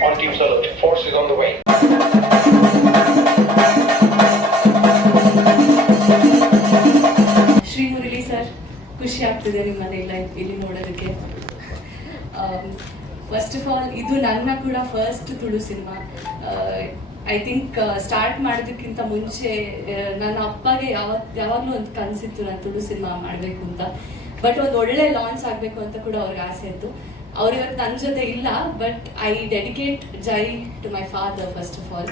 All teams alert. Force is on the way. Shri Murali sir ಖುಷಿ ಆಗ್ತಿದೆ ನಿಮ್ಮನ್ನೆಲ್ಲ ಇಲ್ಲಿ ನೋಡೋದಕ್ಕೆ ಫಸ್ಟ್ ಆಫ್ ಆಲ್ ಇದು ನನ್ನ ಕೂಡ first Tulu cinema I think start ಮಾಡೋದಕ್ಕಿಂತ ಮುಂಚೆ ಆ, ನನ್ನ ಅಪ್ಪಗೆ ಯಾವತ್ ಯಾವಾಗಲೂ ಒಂದು ಕನಸಿತ್ತು ನಾನು ತುಳು ಸಿನಿಮಾ ಮಾಡಬೇಕು ಅಂತ ಬಟ್ ಒಂದು ಒಳ್ಳೆ ಲಾಂಚ್ ಆಗಬೇಕು ಅಂತ ಕೂಡ ಅವ್ರಿಗೆ ಆಸೆ ಇತ್ತು ಅವ್ರು ಇವತ್ತು ನನ್ನ ಜೊತೆ ಇಲ್ಲ but I dedicate Jai to my father first of all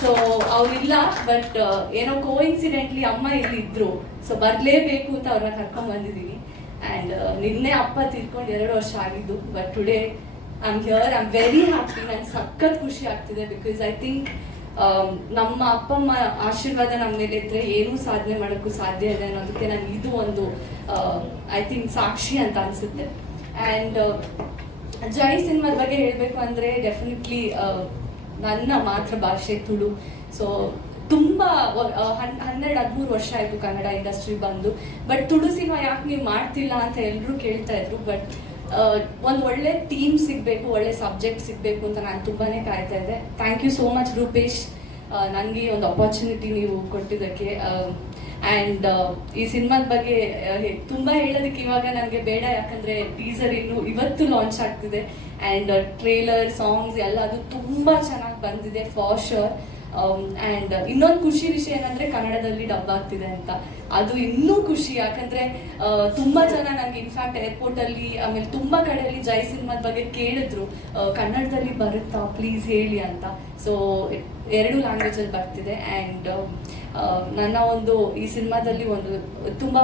so ಅವ್ರಿಲ್ಲ but ಏನೋ ಕೋ ಇನ್ಸಿಡೆಂಟ್ಲಿ ಅಮ್ಮ ಇಲ್ಲಿ ಇದ್ರು ಸೊ ಬರಲೇಬೇಕು ಅಂತ ಅವ್ರನ್ನ ಕರ್ಕೊಂಡ್ ಬಂದಿದ್ದೀನಿ ಅಂಡ್ ನಿನ್ನೆ ಅಪ್ಪ ತಿಳ್ಕೊಂಡು ಎರಡು ವರ್ಷ ಆಗಿದ್ದು but today I am here I am very happy ನಂಗೆ ಸಖತ್ ಖುಷಿ ಆಗ್ತಿದೆ ಬಿಕಾಸ್ ಐ ಥಿಂಕ್ ನಮ್ಮ ಅಪ್ಪ ಅಮ್ಮ ಆಶೀರ್ವಾದ ನಮ್ಮ ಮೇಲೆ ಇದ್ರೆ ಏನೂ ಸಾಧನೆ ಮಾಡೋಕ್ಕೂ ಸಾಧ್ಯ ಇದೆ ಅನ್ನೋದಕ್ಕೆ ನಾನು ಇದು ಒಂದು ಐ ಥಿಂಕ್ ಸಾಕ್ಷಿ ಅಂತ ಅನ್ಸುತ್ತೆ. ಆ್ಯಂಡ್ ಜೈ ಸಿನಿಮಾದ ಬಗ್ಗೆ ಹೇಳಬೇಕು ಅಂದರೆ ಡೆಫಿನೆಟ್ಲಿ ನನ್ನ ಮಾತೃಭಾಷೆ ತುಳು. ಸೊ ತುಂಬ ಹನ್ನೆರಡು, ಹದಿಮೂರು ವರ್ಷ ಆಯಿತು ಕನ್ನಡ ಇಂಡಸ್ಟ್ರಿ ಬಂದು. ಬಟ್ ತುಳು ಸಿನಿಮಾ ಯಾಕೆ ನೀವು ಮಾಡ್ತಿಲ್ಲ ಅಂತ ಎಲ್ಲರೂ ಕೇಳ್ತಾ ಇದ್ರು. ಬಟ್ ಒಂದು ಒಳ್ಳೆ ಟೀಮ್ ಸಿಗಬೇಕು, ಒಳ್ಳೆ ಸಬ್ಜೆಕ್ಟ್ ಸಿಗಬೇಕು ಅಂತ ನಾನು ತುಂಬಾ ಕಾಯ್ತಾ ಇದ್ದೆ. Thank you so much Rupesh. ನನಗೆ ಒಂದು ಅಪಾರ್ಚುನಿಟಿ ನೀವು ಕೊಟ್ಟಿದ್ದಕ್ಕೆ. ಆ್ಯಂಡ್ ಈ ಸಿನಿಮಾದ ಬಗ್ಗೆ ತುಂಬಾ ಹೇಳೋದಕ್ಕೆ ಇವಾಗ ನನಗೆ ಬೇಡ, ಯಾಕಂದರೆ ಟೀಸರ್ ಇನ್ನು ಇವತ್ತು ಲಾಂಚ್ ಆಗ್ತಿದೆ. ಆ್ಯಂಡ್ ಟ್ರೇಲರ್ ಸಾಂಗ್ಸ್ ಎಲ್ಲ, ಅದು ತುಂಬ ಚೆನ್ನಾಗಿ ಬಂದಿದೆ ಫಾರ್ ಶೋರ್ ಆ್ಯಂಡ್ ಇನ್ನೊಂದು ಖುಷಿ ವಿಷಯ ಏನಂದ್ರೆ ಕನ್ನಡದಲ್ಲಿ ಡಬ್ ಆಗ್ತಿದೆ ಅಂತ. ಅದು ಇನ್ನೂ ಖುಷಿ, ಯಾಕಂದ್ರೆ ತುಂಬಾ ಜನ ನನಗೆ ಇನ್ಫ್ಯಾಕ್ಟ್ ಏರ್ಪೋರ್ಟ್ ಅಲ್ಲಿ, ಆಮೇಲೆ ತುಂಬಾ ಕಡೆಯಲ್ಲಿ ಜೈ ಸಿನಿಮಾದ ಬಗ್ಗೆ ಕೇಳಿದ್ರು. ಕನ್ನಡದಲ್ಲಿ ಬರುತ್ತಾ ಪ್ಲೀಸ್ ಹೇಳಿ ಅಂತ. ಸೊ ಎರಡು ಲ್ಯಾಂಗ್ವೇಜ್ ಅಲ್ಲಿ ಬರ್ತಿದೆ. ಆ್ಯಂಡ್ ನನ್ನ ಒಂದು ಈ ಸಿನಿಮಾದಲ್ಲಿ ಒಂದು ತುಂಬಾ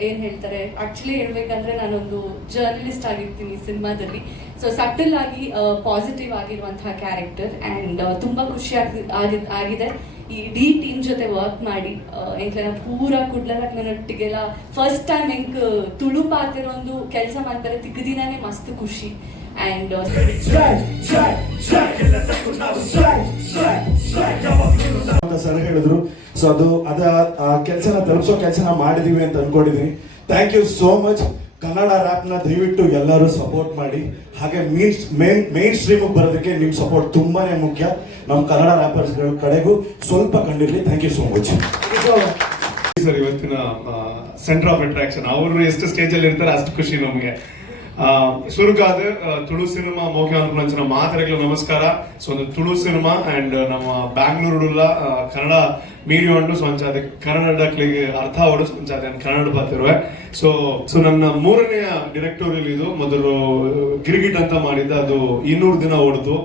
ಏನ್ ಹೇಳ್ತಾರೆ? ಆಕ್ಚುಲಿ ಹೇಳ್ಬೇಕಂದ್ರೆ ನಾನೊಂದು ಜರ್ನಲಿಸ್ಟ್ ಆಗಿರ್ತೀನಿ ಸಿನಿಮಾದಲ್ಲಿ. ಸೊ ಸಟಲ್ ಆಗಿ ಪಾಸಿಟಿವ್ ಆಗಿರುವಂತಹ ಕ್ಯಾರೆಕ್ಟರ್ ಅಂಡ್ ತುಂಬಾ ಖುಷಿ ಆಗಿ ಆಗಿ- ಆಗಿದೆ. ಈ ಇಡೀ ಟೀಮ್ ಜೊತೆ ವರ್ಕ್ ಮಾಡಿ ಎಂಕ್ಲೆನ ಪೂರ ಕುಡ್ಲನೊಟ್ಟಿಗೆಲ್ಲ ಫಸ್ಟ್ ಟೈಮ್ ಹೆಂಗ್ ತುಳು ಪಾತಿರೊಂದು ಕೆಲಸ ಮಾಡ್ತಾರೆ. ತಿಕ್ಕದಿನೇ ಮಸ್ತ್ ಖುಷಿ. ಅಂಡ್ ಸರ್ ಹೇಳಿದ್ರು. ಸೊ ಅದು, ಅದ, ಆ ಕೆಲಸನ ತಲುಪಿಸೋ ಕೆಲಸನ ಮಾಡಿದೀವಿ ಅಂತ ಅನ್ಕೊಂಡಿದೀನಿ. Thank you so much Kannada ರ್ಯಾಪ್ನ ದಯವಿಟ್ಟು ಎಲ್ಲರೂ ಸಪೋರ್ಟ್ ಮಾಡಿ. ಹಾಗೆ ಮೀನ್ಸ್ ಮೇನ್ ಮೇನ್ ಸ್ಟ್ರೀಮ್ ಬರೋದಕ್ಕೆ ನಿಮ್ಮ ಸಪೋರ್ಟ್ ತುಂಬಾನೇ ಮುಖ್ಯ. ನಮ್ಮ ಕನ್ನಡ ರ್ಯಾಪರ್ಸ್ ಕಡೆಗೂ ಸ್ವಲ್ಪ ಕಂಡಿರಲಿ thank you so much sir ಇವತ್ತಿನ ಸೆಂಟರ್ ಆಫ್ ಅಟ್ರಾಕ್ಷನ್ ಅವರು ಎಷ್ಟು ಸ್ಟೇಜಲ್ಲಿ ಇರ್ತಾರೆ ಅಷ್ಟು ಖುಷಿ ನಮಗೆ. ಸುರುಗಾದ ತುಳು ಸಿನಿಮಾ ಮೋಕೆ ಅನುಪಂಚನ ಮಾತರೆಗಳು ನಮಸ್ಕಾರ. ಸೊ ಒಂದು ತುಳು ಸಿನಿಮಾ ಅಂಡ್ ನಮ್ಮ ಬ್ಯಾಂಗ್ಳೂರುಲ್ಲ Kannada media and so Kannada ಅರ್ಥ ಅವಡು ಸೊ ಅಂಚ ಅದನ್ನು ಕನ್ನಡ ಬರ್ತಿರುವೆ. ಸೊ ಸೊ ನನ್ನ ಮೂರನೆಯ ಡಿರೆಕ್ಟೋರಿಯಲ್ ಇದು. ಮೊದಲು ಗಿರಿಗಿಟ್ ಅಂತ ಮಾಡಿದ್ದ, ಅದು ಇನ್ನೂರು ದಿನ ಓಡಿತು.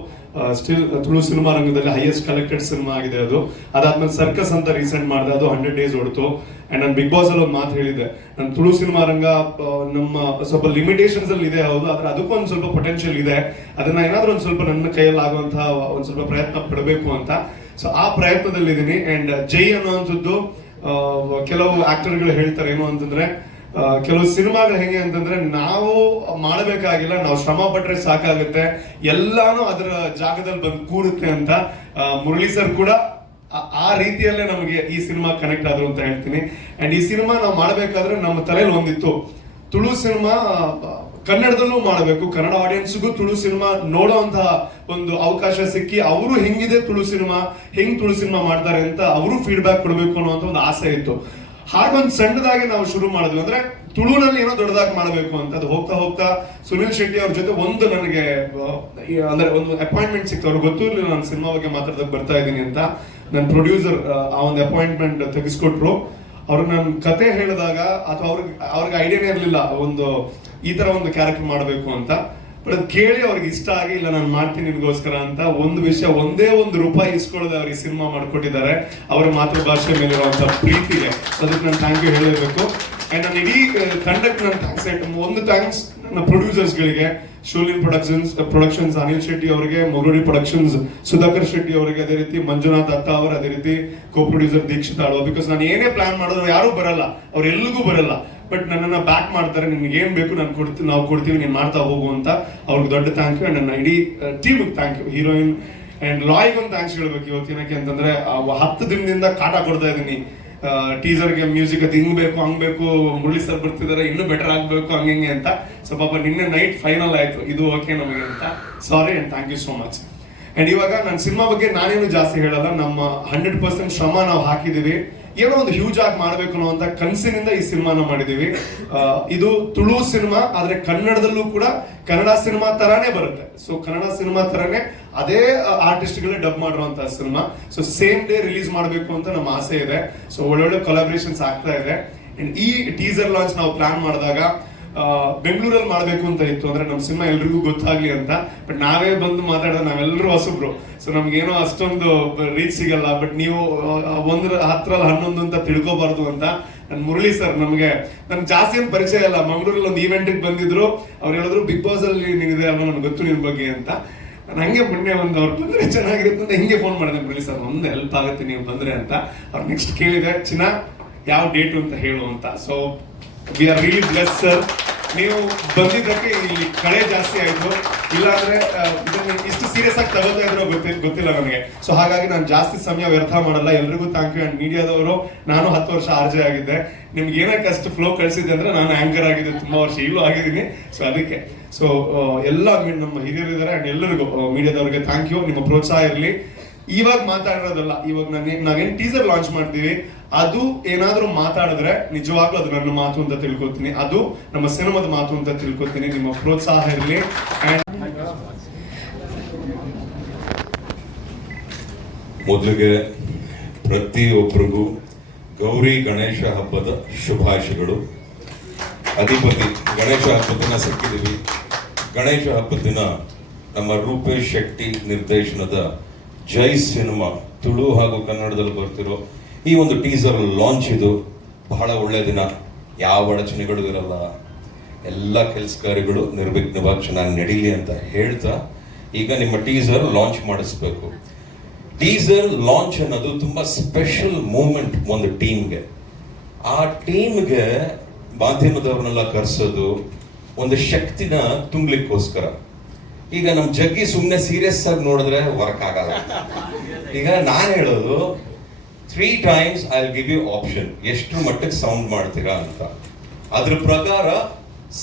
ಸ್ಟಿಲ್ ತುಳು ಸಿನಿಮಾ ರಂಗದಲ್ಲಿ ಹೈಯೆಸ್ಟ್ ಕಲೆಕ್ಟೆಡ್ ಸಿನಿಮಾ ಆಗಿದೆ ಅದು. ಅದಾದ್ಮೇಲೆ ಸರ್ಕಸ್ ಅಂತ ರೀಸೆಂಟ್ ಮಾಡಿದೆ, ಅದು ಹಂಡ್ರೆಡ್ ಡೇಸ್ ಹೊಡ್ತು. ಅಂಡ್ ನಾನು ಬಿಗ್ ಬಾಸ್ ಅಲ್ಲಿ ಒಂದು ಮಾತು ಹೇಳಿದೆ ನನ್ನ ತುಳು ಸಿನಿಮಾ ರಂಗ ನಮ್ಮ ಸ್ವಲ್ಪ ಲಿಮಿಟೇಷನ್ಸ್ ಅಲ್ಲಿ ಇದೆ, ಹೌದು. ಆದ್ರೆ ಅದಕ್ಕೂ ಒಂದು ಸ್ವಲ್ಪ ಪೊಟೆನ್ಷಿಯಲ್ ಇದೆ. ಅದನ್ನ ಏನಾದ್ರೂ ಒಂದು ಸ್ವಲ್ಪ ನನ್ನ ಕೈಯಲ್ಲಿ ಆಗುವಂತಹ ಒಂದು ಸ್ವಲ್ಪ ಪ್ರಯತ್ನ ಪಡಬೇಕು ಅಂತ. ಸೊ ಆ ಪ್ರಯತ್ನದಲ್ಲಿ ಆ್ಯಂಡ್ ಜೈ ಅನ್ನುವಂಥದ್ದು ಅಂಥದ್ದು ಕೆಲವು ಆಕ್ಟರ್ಗಳು ಹೇಳ್ತಾರೆ ಏನು ಅಂತಂದ್ರೆ ಕೆಲವು ಸಿನಿಮಾಗಳು ಹೆಂಗೆ ಅಂತಂದ್ರೆ ನಾವು ಮಾಡಬೇಕಾಗಿಲ್ಲ, ನಾವು ಶ್ರಮ ಪಟ್ರೆ ಸಾಕಾಗುತ್ತೆ, ಎಲ್ಲಾನು ಅದರ ಜಾಗದಲ್ಲಿ ಬಂದು ಕೂರುತ್ತೆ ಅಂತ ಮುರಳಿ ಸರ್ ಕೂಡ ಆ- ಆ ರೀತಿಯಲ್ಲೇ ನಮಗೆ ಈ ಸಿನಿಮಾ ಕನೆಕ್ಟ್ ಆದ್ರು ಅಂತ ಹೇಳ್ತೀನಿ. ಅಂಡ್ ಈ ಸಿನಿಮಾ ನಾವು ಮಾಡಬೇಕಾದ್ರೆ ನಮ್ಮ ತಲೆಯಲ್ಲಿ ಒಂದಿತ್ತು. ತುಳು ಸಿನಿಮಾ ಕನ್ನಡದಲ್ಲೂ ಮಾಡಬೇಕು. ಕನ್ನಡ ಆಡಿಯನ್ಸ್ಗೂ ತುಳು ಸಿನಿಮಾ ನೋಡೋ ಒಂದು ಅವಕಾಶ ಸಿಕ್ಕಿ ಅವರು ಹೆಂಗಿದೆ ತುಳು ಸಿನಿಮಾ, ಹೆಂಗ್ ತುಳು ಸಿನಿಮಾ ಮಾಡ್ತಾರೆ ಅಂತ ಅವರು ಫೀಡ್ಬ್ಯಾಕ್ ಕೊಡಬೇಕು ಅನ್ನೋ ಒಂದು ಆಸೆ ಇತ್ತು. ಹಾಗೊಂದು ಸಣ್ಣದಾಗಿ ನಾವು ಶುರು ಮಾಡಿದ್ವಿ. ಅಂದ್ರೆ ತುಳುನಲ್ಲಿ ಏನೋ ದೊಡ್ಡದಾಗಿ ಮಾಡಬೇಕು ಅಂತ ಅದು ಹೋಗ್ತಾ ಹೋಗ್ತಾ ಸುನಿಲ್ ಶೆಟ್ಟಿ ಅವ್ರ ಜೊತೆ ಒಂದು ನನಗೆ ಅಂದ್ರೆ ಒಂದು ಅಪಾಯಿಂಟ್ಮೆಂಟ್ ಸಿಕ್ತು. ಅವ್ರಿಗೆ ಗೊತ್ತೂ ಇರಲಿಲ್ಲ ನಾನು ಸಿನಿಮಾ ಬಗ್ಗೆ ಮಾತಾಡೋದಕ್ಕೆ ಬರ್ತಾ ಇದ್ದೀನಿ ಅಂತ ನನ್ನ ಪ್ರೊಡ್ಯೂಸರ್ ಆ ಒಂದು ಅಪಾಯಿಂಟ್ಮೆಂಟ್ ತೆಗೆಸ್ಕೊಟ್ರು. ಅವ್ರಿಗೆ ನಾನು ಕತೆ ಹೇಳಿದಾಗ ಅಥವಾ ಅವ್ರಿಗೆ ಅವ್ರಿಗೆ ಐಡಿಯಾನೇ ಇರಲಿಲ್ಲ, ಒಂದು ಈ ತರ ಒಂದು ಕ್ಯಾರೆಕ್ಟರ್ ಮಾಡಬೇಕು ಅಂತ. ಬಟ್ ಅದು ಕೇಳಿ ಅವ್ರಿಗೆ ಇಷ್ಟ ಆಗಿ, ಇಲ್ಲ ನಾನು ಮಾಡ್ತೀನಿ ನಿನ್ಗೋಸ್ಕರ ಅಂತ ಒಂದು ವಿಷಯ ಒಂದೇ ಒಂದು ರೂಪಾಯಿ ಇಸ್ಕೊಳ್ಳೋದು ಅವ್ರಿಗೆ ಸಿನಿಮಾ ಮಾಡಿಕೊಟ್ಟಿದ್ದಾರೆ. ಅವರ ಮಾತೃಭಾಷೆ ಮೇಲಿರುವಂತ ಪ್ರೀತಿಗೆ ಅದಕ್ಕೆ ನಾನು ಥ್ಯಾಂಕ್ ಯು ಹೇಳಬೇಕು ಅಂಡ್ ನಾನು ಇಡೀ ತಂಡಕ್ಕೆ ನಾನು ಥ್ಯಾಂಕ್ಸ್ ಒಂದು ಥ್ಯಾಂಕ್ಸ್ ನನ್ನ ಪ್ರೊಡ್ಯೂಸರ್ಸ್ ಗಳಿಗೆ ಶೋಲಿನ್ ಪ್ರೊಡಕ್ಷನ್ಸ್ ಪ್ರೊಡಕ್ಷನ್ಸ್ ಅನಿಲ್ ಶೆಟ್ಟಿ ಅವರಿಗೆ ಮೊಗಡಿ ಪ್ರೊಡಕ್ಷನ್ಸ್ ಸುಧಾಕರ್ ಶೆಟ್ಟಿ ಅವರಿಗೆ, ಅದೇ ರೀತಿ ಮಂಜುನಾಥ್ ಅತ್ತ ಅವರು, ಅದೇ ರೀತಿ ಕೋ ಪ್ರೊಡ್ಯೂಸರ್ ದೀಕ್ಷಿತ್ ಬಿಕಾಸ್ ನಾನು ಏನೇ ಪ್ಲಾನ್ ಮಾಡಿದ್ರು ಯಾರು ಬರಲ್ಲ. ಅವ್ರು ಎಲ್ಲಿಗೂ ಬರಲ್ಲ. ಬಟ್ ನನ್ನನ್ನು ಬ್ಯಾಕ್ ಮಾಡ್ತಾರೆ, ನಿಮ್ಗೆ ಏನು ಬೇಕು ನಾನು ಕೊಡ್ತೀವಿ ನಾವು ಕೊಡ್ತೀವಿ, ನೀನು ಮಾಡ್ತಾ ಹೋಗು ಅಂತ ಅವ್ರಿಗೆ ದೊಡ್ಡ ಥ್ಯಾಂಕ್ ಯು ನನ್ನ ಇಡೀ team thank you heroine and ಲಾಯ್ಗೆ ಒಂದು ಥ್ಯಾಂಕ್ಸ್ ಹೇಳ್ಬೇಕು ಇವತ್ತಿನಕ್ಕೆ ಅಂತಂದ್ರೆ ಹತ್ತು ದಿನದಿಂದ ಕಾಟ ಕೊಡ್ತಾ ಇದ್ದೀನಿ. ಟೀಸರ್ಗೆ ಮ್ಯೂಸಿಕ್ ಅದು ಹಿಂಗೆ ಬೇಕು, ಹಂಗ್ ಬೇಕು, ಮುರಳಿ ಸರ್ ಬರ್ತಿದ್ದಾರೆ ಇನ್ನೂ ಬೆಟರ್ ಆಗಬೇಕು, ಹಂಗೆ ಹಿಂಗೆ ಅಂತ. ಸೊ ಪಾಪ ನಿನ್ನೆ ನೈಟ್ ಫೈನಲ್ ಆಯ್ತು. ಇದು ಓಕೆ ನಮಗೆ ಅಂತ. Sorry and thank you so much and ಇವಾಗ ನನ್ನ ಸಿನಿಮಾ ಬಗ್ಗೆ ನಾನೇನು ಜಾಸ್ತಿ ಹೇಳಲ್ಲ, ನಮ್ಮ ಹಂಡ್ರೆಡ್ ಪರ್ಸೆಂಟ್ ಶ್ರಮ ನಾವು ಹಾಕಿದೀವಿ ಏನೋ ಒಂದು ಹ್ಯೂಜ್ ಆಗಿ ಮಾಡಬೇಕು ಅನ್ನೋ ಕನಸಿನಿಂದ ಈ ಸಿನಿಮಾನ ಮಾಡಿದೀವಿ ಇದು ತುಳು ಸಿನಿಮಾ, ಆದ್ರೆ ಕನ್ನಡದಲ್ಲೂ ಕೂಡ ಕನ್ನಡ ಸಿನಿಮಾ ತರಾನೇ ಬರುತ್ತೆ. ಸೊ ಕನ್ನಡ ಸಿನಿಮಾ ತರಾನೇ ಅದೇ ಆರ್ಟಿಸ್ಟ್ಗಳೇ ಡಬ್ ಮಾಡಿರುವಂತಹ cinema. So same day release ಮಾಡಬೇಕು ಅಂತ ನಮ್ಮ ಆಸೆ ಇದೆ. ಸೊ ಒಳ್ಳೊಳ್ಳೆ ಕೊಲಾಬ್ರೇಷನ್ಸ್ ಆಗ್ತಾ ಇದೆ. ಅಂಡ್ ಈ ಟೀಸರ್ ಲಾಂಚ್ ನಾವು ಪ್ಲಾನ್ ಮಾಡಿದಾಗ ಬೆಂಗಳೂರಲ್ಲಿ ಮಾಡಬೇಕು ಅಂತ ಇತ್ತು. ಅಂದ್ರೆ ನಮ್ಮ ಸಿನಿಮಾ ಎಲ್ರಿಗೂ ಗೊತ್ತಾಗ್ಲಿ ಅಂತ. ಬಟ್ ನಾವೇ ಬಂದು ಮಾತಾಡೋದು ನಾವೆಲ್ಲರೂ ಹೊಸಬ್ರು. ಸೊ ನಮ್ಗೇನೋ ಅಷ್ಟೊಂದು ರೀಚ್ ಸಿಗಲ್ಲ. ಬಟ್ ನೀವು ಒಂದ್ರ ಹತ್ರಲ್ಲಿ ಹನ್ನೊಂದು ಅಂತ ತಿಳ್ಕೊಬಾರ್ದು ಅಂತ ನನ್ ಮುರಳಿ ಸರ್ ನಮಗೆ. ನನ್ಗೆ ಜಾಸ್ತಿ ಏನು ಪರಿಚಯ ಇಲ್ಲ. ಮಂಗಳೂರಲ್ಲಿ ಒಂದು ಈವೆಂಟ್ಗೆ ಬಂದಿದ್ರು. ಅವ್ರು ಹೇಳಿದ್ರು, ಬಿಗ್ ಬಾಸ್ ಅಲ್ಲಿ ನೀನಿದೆ ಅಲ್ವಾ? ನನ್ಗೆ ಗೊತ್ತು ನಿನ್ ಬಗ್ಗೆ ಅಂತ. ನಾನು ಹಂಗೆ ಮೊನ್ನೆ ಒಂದು ಅವ್ರು ಬಂದ್ರೆ ಚೆನ್ನಾಗಿರುತ್ತೆ ಅಂತ ಹಿಂಗೆ ಫೋನ್ ಮಾಡಿದೆ ಮುರಳಿ ಸರ್ ಒಂದು ಹೆಲ್ಪ್ ಆಗುತ್ತೆ, ನೀವು ಬಂದ್ರೆ ಅಂತ. ಅವ್ರು ನೆಕ್ಸ್ಟ್ ಕೇಳಿದೆ, ಚಿನ್ನ, ಯಾವ ಡೇಟು ಅಂತ ಹೇಳು ಅಂತ. So we are really bless sir ನೀವು ಬಂದಿದ್ದಕ್ಕೆ ಇಲ್ಲಿ ಕಳೆ ಜಾಸ್ತಿ ಆಯ್ತು. ಇಲ್ಲಾಂದ್ರೆ ಇದನ್ನು ಇಷ್ಟು ಸೀರಿಯಸ್ ಆಗಿ ತಗೋತಾ ಇದ್ರೋ ಗೊತ್ತಿಲ್ಲ ಗೊತ್ತಿಲ್ಲ ನನಗೆ ಸೊ ಹಾಗಾಗಿ ನಾನು ಜಾಸ್ತಿ ಸಮಯ ವ್ಯರ್ಥ ಮಾಡಲ್ಲ. ಎಲ್ರಿಗೂ ಥ್ಯಾಂಕ್ ಯು ಆ್ಯಂಡ್ ಮೀಡಿಯಾದವರು, ನಾನು ಹತ್ತು ವರ್ಷ ಆರ್ಜೆ ಆಗಿದ್ದೆ. ನಿಮ್ಗೆ ಏನಕ್ಕೆ ಅಷ್ಟು ಫ್ಲೋ ಕಳಿಸಿದ್ದೆ ಅಂದ್ರೆ ನಾನು ಆಂಕರ್ ಆಗಿದ್ದೆ. ತುಂಬಾ ವರ್ಷ ಇಲ್ಲೂ ಆಗಿದ್ದೀನಿ. ಸೊ ಅದಕ್ಕೆ. ಸೊ ಎಲ್ಲ ನಮ್ಮ ಹಿರಿಯರಿದ್ದಾರೆ ಆ್ಯಂಡ್ ಎಲ್ಲರಿಗೂ ಮೀಡಿಯಾದವ್ರಿಗೆ ಥ್ಯಾಂಕ್ ಯು ನಿಮ್ಮ ಪ್ರೋತ್ಸಾಹ ಇರಲಿ. ಇವಾಗ ಮಾತಾಡಿರೋದಲ್ಲ, ಇವಾಗ ನಾನು, ನಾವೇನು ಟೀಸರ್ ಲಾಂಚ್ ಮಾಡ್ತೀವಿ. ಅದು ಏನಾದರೂ ಮಾತಾಡಿದ್ರೆ ನಿಜವಾಗ್ಲೂ ಅದು ನನ್ನ ಮಾತು ಅಂತ ತಿಳ್ಕೊತೀನಿ. ಅದು ನಮ್ಮ ಸಿನಿಮಾದ ಮಾತು ಅಂತ ತಿಳ್ಕೊತೀನಿ. ನಿಮ್ಮ ಪ್ರೋತ್ಸಾಹ ಇರಲಿ. ಮೊದಲಿಗೆ ಪ್ರತಿಯೊಬ್ಬರಿಗೂ ಗೌರಿ ಗಣೇಶ ಹಬ್ಬದ ಶುಭಾಶಯಗಳು. ಅಧಿಪತಿ ಗಣೇಶ ಹಬ್ಬದ ದಿನ ಸಿಕ್ಕಿದ್ದೀವಿ. ಗಣೇಶ ಹಬ್ಬದ ದಿನ ನಮ್ಮ ರೂಪೇಶ್ ಶೆಟ್ಟಿ ನಿರ್ದೇಶನದ ಜೈ ಸಿನಿಮಾ ತುಳು ಹಾಗೂ ಕನ್ನಡದಲ್ಲಿ ಬರ್ತಿರೋ ಈ ಒಂದು ಟೀಸರ್ ಲಾಂಚ್ ಇದು ಬಹಳ ಒಳ್ಳೆ ದಿನ. ಯಾವ ಅಡಚಣೆಗಳು ಇರಲ್ಲ. ಎಲ್ಲ ಕೆಲಸ ಕಾರ್ಯಗಳು ನಿರ್ವಿಘ್ನವಾಗಿ ಚೆನ್ನಾಗಿ ನಡೀಲಿ ಅಂತ ಹೇಳ್ತಾ ಈಗ ನಿಮ್ಮ ಟೀಸರ್ ಲಾಂಚ್ ಮಾಡಿಸ್ಬೇಕು. ಟೀಸರ್ ಲಾಂಚ್ ಅನ್ನೋದು ತುಂಬಾ ಸ್ಪೆಷಲ್ ಮೂಮೆಂಟ್ ಒಂದು ಟೀಮ್ಗೆ ಆ ಟೀಮ್ಗೆ ಮಾಧ್ಯಮದವ್ರನ್ನೆಲ್ಲ ಕರೆಸೋದು ಒಂದು ಶಕ್ತಿನ ತುಂಬಲಿಕ್ಕೋಸ್ಕರ. ಈಗ ನಮ್ಮ ಜಗ್ಗಿ ಸುಮ್ಮನೆ ಸೀರಿಯಸ್ ಆಗಿ ನೋಡಿದ್ರೆ ವರ್ಕ್ ಆಗಲ್ಲ. ಈಗ ನಾನು ಹೇಳೋದು three times I give you option ಎಷ್ಟು ಮಟ್ಟಕ್ಕೆ ಸೌಂಡ್ ಮಾಡ್ತೀರಾ ಅಂತ. ಅದ್ರ ಪ್ರಕಾರ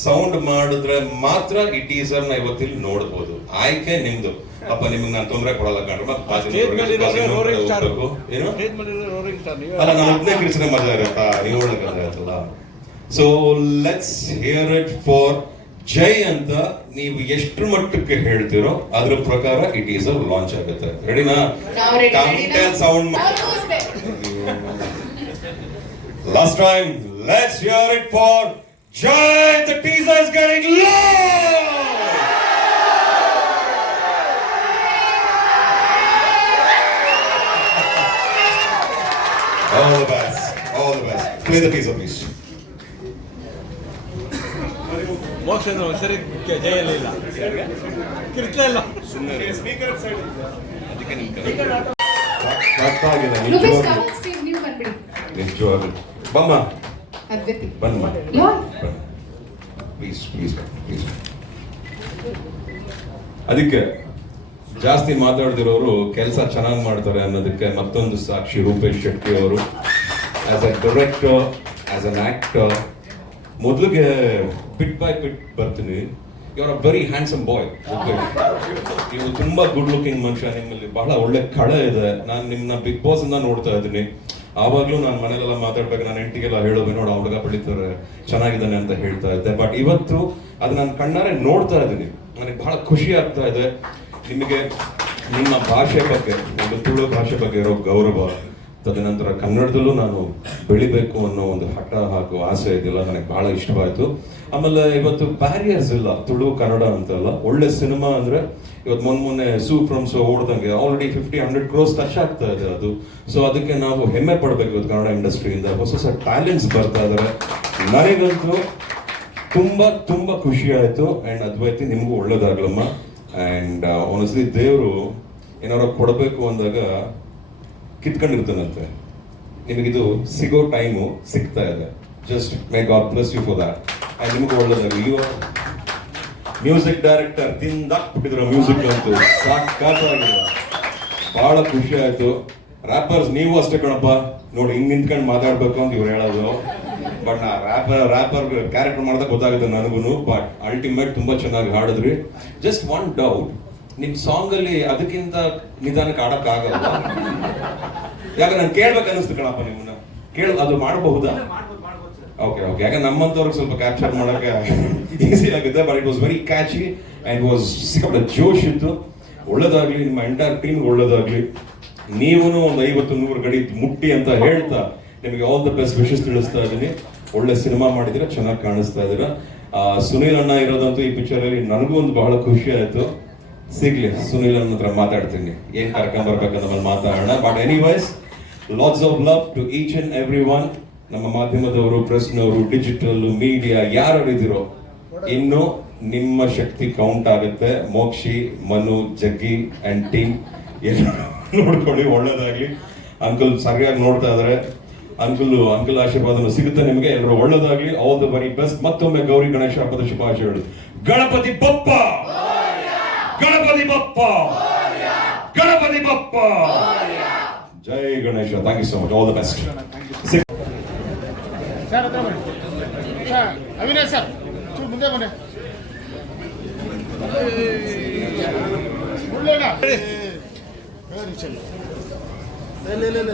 ಸೌಂಡ್ ಮಾಡಿದ್ರೆ ಮಾತ್ರ ಈ ಟೀಸರ್ನ ಇವತ್ತಿಲ್ಲಿ ನೋಡ್ಬೋದು. ಆಯ್ಕೆ ನಿಮ್ದು. ಅಪ್ಪ ನಿಮ್ಗೆ ನಾನು ತೊಂದರೆ ಕೊಡಲ್ಲ ಹೋಗ್ಬೇಕು. ಏನು? ಅಲ್ಲ ನಾನು ಒಬ್ಬನೇ ಮಜಾ ಇರತ್ತಾ? ನೀವು so let's hear it for ಜೈ ಅಂತ ನೀವು ಎಷ್ಟು ಮಟ್ಟಕ್ಕೆ ಹೇಳ್ತೀರೋ ಅದ್ರ ಪ್ರಕಾರ ಈ ಟೀಸರ್ ಲಾಂಚ್ ಆಗುತ್ತೆ. ರೆಡಿನಾ sound Almost there. Last time let's hear it for Jai the teaser is getting launch All the best. All the best. Play the teaser, please. ಮೋಕ್ಷ ಸರಿ ಜೈಯಲ್ಲಿ ಇಲ್ಲ ಕಿರ್ತಾ ಇಲ್ಲ ಸಾಕಾಗಿದೆ ರೂಪೇಶ್ ನಿಜವಾಗ್ಲೂ ಕಾಮತ್ ಸ್ಟೀವ್ ನೀವು ಬಂದ್ಬಿಡಿ ನಿಜವಾಗ್ಲೂ ಬಮ್ಮ ಯಾರ್? ಪ್ಲೀಸ್ ಪ್ಲೀಸ್ ಪ್ಲೀಸ್ ಅದಕ್ಕೆ ಜಾಸ್ತಿ ಮಾತಾಡ್ದಿರೋರು ಕೆಲಸ ಚೆನ್ನಾಗಿ ಮಾಡ್ತಾರೆ ಅನ್ನೋದಕ್ಕೆ ಮತ್ತೊಂದು ಸಾಕ್ಷಿ ರೂಪೇಶ್ ಶೆಟ್ಟಿ ಅವರು. As a director as an actor ಮೊದಲಿಗೆ ಪಿಟ್ ಬೈ ಪಿಟ್ ಬರ್ತೀನಿ. ಇವರ ವೆರಿ ಹ್ಯಾಂಡ್ಸಮ್ ಬಾಯ್ ನೀವು ತುಂಬಾ ಗುಡ್ ಲುಕಿಂಗ್ ಮನುಷ್ಯ ನಿಮ್ಮಲ್ಲಿ ಬಹಳ ಒಳ್ಳೆ ಕಳೆ ಇದೆ. ನಾನು ನಿಮ್ಮನ್ನ ಬಿಗ್ ಬಾಸ್ ಇಂದ ನೋಡ್ತಾ ಇದ್ದೀನಿ. ಆವಾಗ್ಲೂ ನಾನು ಮನೇಲೆಲ್ಲ ಮಾತಾಡ್ಬೇಕು ನಾನು ಹೆಂಡತಿಗೆಲ್ಲ ಹೇಳೋದು ನೋಡು ಹುಡುಗ ಪಡಿತಾರೆ ಚೆನ್ನಾಗಿದ್ದಾನೆ ಅಂತ ಹೇಳ್ತಾ ಇದ್ದೆ. ಬಟ್ ಇವತ್ತು ಅದು ನಾನು ಕಣ್ಣಾರೆ ನೋಡ್ತಾ ಇದ್ದೀನಿ. ನನಗೆ ಬಹಳ ಖುಷಿ ಆಗ್ತಾ ಇದೆ. ನಿಮಗೆ ನಿಮ್ಮ ಭಾಷೆ ಬಗ್ಗೆ ಒಂದು ತುಳು ಭಾಷೆ ಬಗ್ಗೆ ಇರೋ ಗೌರವ ತದನಂತರ ಕನ್ನಡದಲ್ಲೂ ನಾನು ಬೆಳಿಬೇಕು ಅನ್ನೋ ಒಂದು ಹಠ ಹಾಗೂ ಆಸೆ ಇದೆಯಲ್ಲ ನನಗೆ ಬಹಳ ಇಷ್ಟವಾಯ್ತು. ಆಮೇಲೆ ಇವತ್ತು ಬ್ಯಾರಿಯರ್ಸ್ ಇಲ್ಲ, ತುಳು ಕನ್ನಡ ಅಂತಲ್ಲ, ಒಳ್ಳೆ ಸಿನಿಮಾ ಅಂದ್ರೆ ಇವತ್ತು ಮೊನ್ನೆ ಮೊನ್ನೆ Su from So ಓಡ್ದಂಗೆ already fifty hundred crores touch ಆಗ್ತಾ ಇದೆ ಅದು. ಸೊ ಅದಕ್ಕೆ ನಾವು ಹೆಮ್ಮೆ ಪಡ್ಬೇಕು ಇವತ್ತು ಕನ್ನಡ ಇಂಡಸ್ಟ್ರಿಯಿಂದ ಹೊಸ ಹೊಸ ಟ್ಯಾಲೆಂಟ್ಸ್ ಬರ್ತಾ ಇದಾರೆ ನನಗಂತೂ ತುಂಬಾ ತುಂಬಾ ಖುಷಿ ಆಯ್ತು. ಅಂಡ್ ಅದ್ವೈತಿ ನಿಮಗೂ ಒಳ್ಳೇದಾಗ್ಲಮ್ಮ. ಅಂಡ್ ಒನ್ಸಲಿ ದೇವರು ಏನಾರ ಕೊಡಬೇಕು ಅಂದಾಗ ಕಿತ್ಕೊಂಡಿರ್ತಾನಂತೆ. ನಿಮಗಿದು ಸಿಗೋ ಟೈಮು ಸಿಗ್ತಾ ಇದೆ. Just may God bless you for that and ನಿಮಗೆ ಒಳ್ಳೇದಾಗಲಿ. ಯು ಮ್ಯೂಸಿಕ್ ಡೈರೆಕ್ಟರ್ ತಿಂದಾಕ್ಬಿಟ್ಟಿದ್ರು ಮ್ಯೂಸಿಕ್ ಅಂತೂ. ಸಾಕಾಗಿದೆ ಭಾಳ ಖುಷಿ ಆಯಿತು. ರ್ಯಾಪರ್ಸ್ ನೀವು ಅಷ್ಟೇ ಕಣಪ್ಪ. ನೋಡಿ, ಹಿಂಗೆ ನಿಂತ್ಕೊಂಡು ಮಾತಾಡ್ಬೇಕು ಅಂತ ಇವ್ರು ಹೇಳೋದು. ಬಟ್ ನಾ ರ್ಯಾಪರ್ ರ್ಯಾಪರ್ ಕ್ಯಾರೆಕ್ಟರ್ ಮಾಡಿದಾಗ ಗೊತ್ತಾಗುತ್ತೆ ನನಗೂ ಬಟ್ ಅಲ್ಟಿಮೇಟ್ ತುಂಬ ಚೆನ್ನಾಗಿ ಹಾಡಿದ್ರಿ. ಜಸ್ಟ್ ಒನ್ ಡೌಟ್ ನಿಮ್ ಸಾಂಗ್ ಅಲ್ಲಿ ಅದಕ್ಕಿಂತ ನಿಧಾನಕ್ಕೆ ಆಡಕ್ ಆಗಲ್ಲ ಯಾಕಂದ್ರೆ ನಾನು ಕೇಳ್ಬೇಕು ಅನಿಸ್ತು ಕಣಪ್ಪ ನಿಮ್ಮನ್ನ. ಕೇಳ ಅದು ಮಾಡಬಹುದಾ? ಓಕೆ ಓಕೆ ಯಾಕಂದ್ರೆ ನಮ್ಮಂತವ್ರಿಗೆ ಸ್ವಲ್ಪ ಕ್ಯಾಪ್ಚರ್ ಮಾಡಕ್ಕೆ ಈಸಿ ಆಗುತ್ತೆ but it was very catchy and was ಸಿಕ್ಕಾಪಟ್ಟೆ ಜೋಶ್ ಇತ್ತು. ಒಳ್ಳೇದಾಗ್ಲಿ ನಿಮ್ಮ ಎಂಟೈರ್ ಟೀಮ್ ಒಳ್ಳೇದಾಗ್ಲಿ. ನೀವು ಒಂದು ಐವತ್ತು ನೂರು ಗಡಿ ಮುಟ್ಟಿ ಅಂತ ಹೇಳ್ತಾ ನಿಮಗೆ ಆಲ್ ದ ಬೆಸ್ಟ್ ವಿಶಸ್ ತಿಳಿಸ್ತಾ ಇದ್ದೀನಿ. ಒಳ್ಳೆ ಸಿನಿಮಾ ಮಾಡಿದಿರ ಚೆನ್ನಾಗಿ ಕಾಣಿಸ್ತಾ ಇದ್ದೀರಾ. ಸುನೀಲ್ ಅಣ್ಣ ಇರೋದಂತೂ ಈ ಪಿಕ್ಚರ್ ಅಲ್ಲಿ ನನಗೂ ಒಂದು ಬಹಳ ಖುಷಿ ಆಯ್ತು. ಸಿಗ್ಲಿ ಸುನೀಲ್ ಅನ್ನ ಹತ್ರ ಮಾತಾಡ್ತೀನಿ. ಏನ್ ಕರ್ಕೊಂಡ್ ಬರ್ಬೇಕಂತ ನಮ್ಮಲ್ಲಿ ಮಾತಾಡೋಣ. But anyways lots of love to each and every one ನಮ್ಮ ಮಾಧ್ಯಮದವರು ಪ್ರೆಸ್ನವರು ಡಿಜಿಟಲ್ ಮೀಡಿಯಾ ಯಾರು ಇದ್ದಿರೋ ಇನ್ನು ನಿಮ್ಮ ಶಕ್ತಿ ಕೌಂಟ್ ಆಗುತ್ತೆ. ಮೋಕ್ಷಿ, ಮನು, ಜಗ್ಗಿ ಅಂಡ್ ಟೀಮ್ ಎಲ್ಲ ನೋಡ್ಕೊಳ್ಳಿ, ಒಳ್ಳೇದಾಗ್ಲಿ. ಅಂಕಲ್ ಸರಿಯಾಗಿ ನೋಡ್ತಾ ಇದಾರೆ. ಅಂಕಲ್ ಅಂಕಲ್ ಆಶೀರ್ವಾದ ಸಿಗುತ್ತೆ ನಿಮಗೆ. ಎಲ್ಲರೂ ಒಳ್ಳೇದಾಗ್ಲಿ. ಆಲ್ ದ ವೆರಿ ಬೆಸ್ಟ್ ಮತ್ತೊಮ್ಮೆ ಗೌರಿ ಗಣೇಶ ಹಬ್ಬದ ಶುಭಾಶಯಗಳು. ಗಣಪತಿ ಬಪ್ಪ! ಗಣಪತಿ ಬಪ್ಪ ಗಣಪತಿ ಬಪ್ಪ ಜೈ Ganesha thank you so much all the best sir ಹತ್ರ ಬನ್ನಿ ಸರ್ ಅವಿನಾಶ್ ಸರ್ ಚೂರು ಮುಂದೆ ಬನ್ನಿ ಮುಳ್ಳೇನ ಇಲ್ಲ ಇಲ್ಲ ಇಲ್ಲ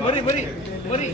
ಬರಿ ಬರಿ ಬರಿ